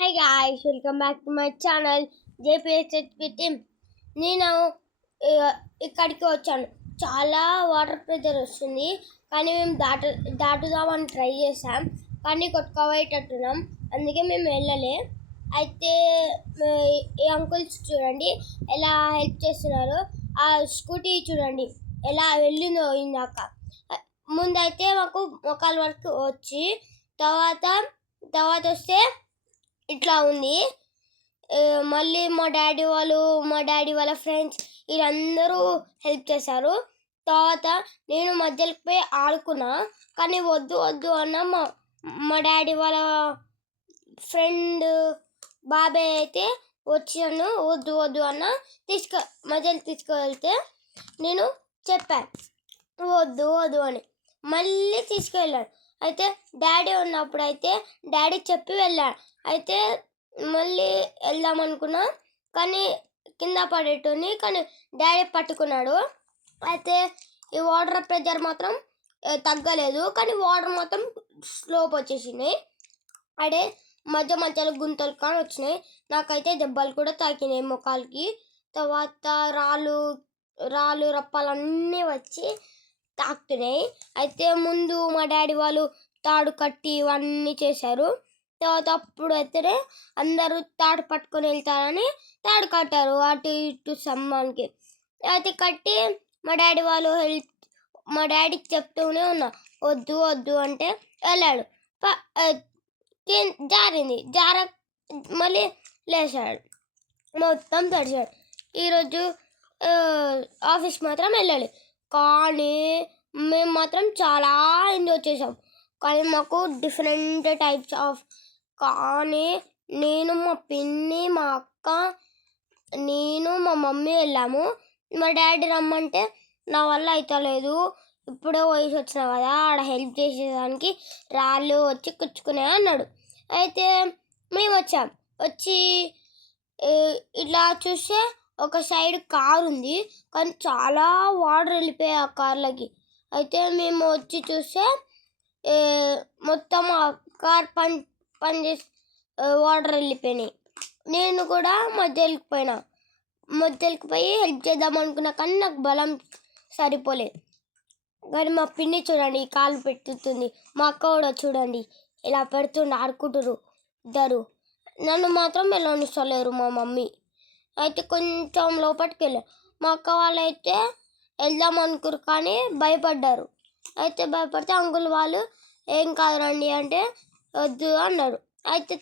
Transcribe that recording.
High guys, welcome back to my channel JPHH team. నేను ఇక్కడికి వచ్చాను. చాలా వాటర్ ప్రెజర్ వస్తుంది, కానీ మేము దాటుదామని ట్రై చేసాం, కానీ కొట్టుకోబోయేటట్టున్నాం. అందుకే మేము వెళ్ళలే. అయితే ఈ అంకుల్స్ చూడండి ఎలా హెల్ప్ చేస్తున్నారు. ఆ స్కూటీ చూడండి ఎలా వెళ్ళిందో ఇందాక. ముందైతే మాకు మొక్కల వరకు వచ్చి తర్వాత వస్తే ఇట్లా ఉంది. మళ్ళీ మా డాడీ వాళ్ళ ఫ్రెండ్స్ వీళ్ళందరూ హెల్ప్ చేశారు. తర్వాత నేను మధ్యలోకి పోయి ఆడుకున్నా, కానీ వద్దు అన్న మా డాడీ వాళ్ళ ఫ్రెండ్ బాబాయ్ అయితే వచ్చాను, వద్దు అన్న మధ్యలో తీసుకువెళ్తే నేను చెప్పాను వద్దు అని. మళ్ళీ తీసుకువెళ్ళాను. అయితే డాడీ ఉన్నప్పుడు అయితే డాడీ చెప్పి వెళ్ళాడు. అయితే మళ్ళీ వెళ్దాం అనుకున్నా, కానీ కింద పడేటోని, కానీ డాడీ పట్టుకున్నాడు. అయితే ఈ వాటర్ ప్రెజర్ మాత్రం తగ్గలేదు, కానీ వాటర్ మాత్రం స్లోప్ వచ్చేసినాయి. అడే మధ్యలో గుంతలు కానీ వచ్చినాయి. నాకైతే దెబ్బలు కూడా తాకినాయి ముఖాలకి. తర్వాత రాళ్ళు రప్పాలన్నీ వచ్చి తాకుతున్నాయి. అయితే ముందు మా డాడీ వాళ్ళు తాడు కట్టి ఇవన్నీ చేశారు. తర్వాత అప్పుడు అయితేనే అందరూ తాడు పట్టుకొని వెళ్తారని తాడు కట్టారు అటు ఇటు స్తంభానికి. అయితే కట్టి మా డాడీకి చెప్తూనే ఉన్నా వద్దు అంటే వెళ్ళాడు. జారింది, మళ్ళీ లేచాడు, మొత్తం తడిచాడు. ఈరోజు ఆఫీస్ మాత్రం వెళ్ళాలి, కానీ మేము మాత్రం చాలా ఎంజాయ్ చేసాం. కానీ మాకు డిఫరెంట్ టైప్స్ ఆఫ్, కానీ నేను మా పిన్ని మా అక్క నేను మా మమ్మీ వెళ్ళాము. మా డాడీ రమ్మంటే నా వల్ల అవుతలేదు, ఇప్పుడే వయసు వచ్చినా కదా ఆడ హెల్ప్ చేసేదానికి రాళ్ళు వచ్చి కుచ్చుకునే అన్నాడు. అయితే మేము వచ్చి ఇట్లా చూస్తే ఒక సైడ్ కారు ఉంది, కానీ చాలా వాటర్ వెళ్ళిపోయాయి ఆ కార్లకి. అయితే మేము వచ్చి చూస్తే మొత్తం ఆ కార్ పని చేసి వాటర్ వెళ్ళిపోయినాయి. నేను కూడా మధ్యలోకి పోయి హెల్ప్ చేద్దాం అనుకున్నా, కానీ నాకు బలం సరిపోలేదు. కానీ మా పిన్ని చూడండి కాలు పెట్టుతుంది, మా అక్క కూడా చూడండి ఇలా పెడుతుండి ఆడుకుంటారు ఇద్దరు. నన్ను మాత్రం వెళ్ళనిస్తలేరు మా మమ్మీ. అయితే కొంచెం లోపలికి వెళ్ళారు. మా అక్క వాళ్ళు అయితే వెళ్దాం అనుకురు, కానీ భయపడ్డారు. అయితే భయపడితే అంకుల్ వాళ్ళు ఏం కాదు రండి అంటే వద్దు అన్నారు. అయితే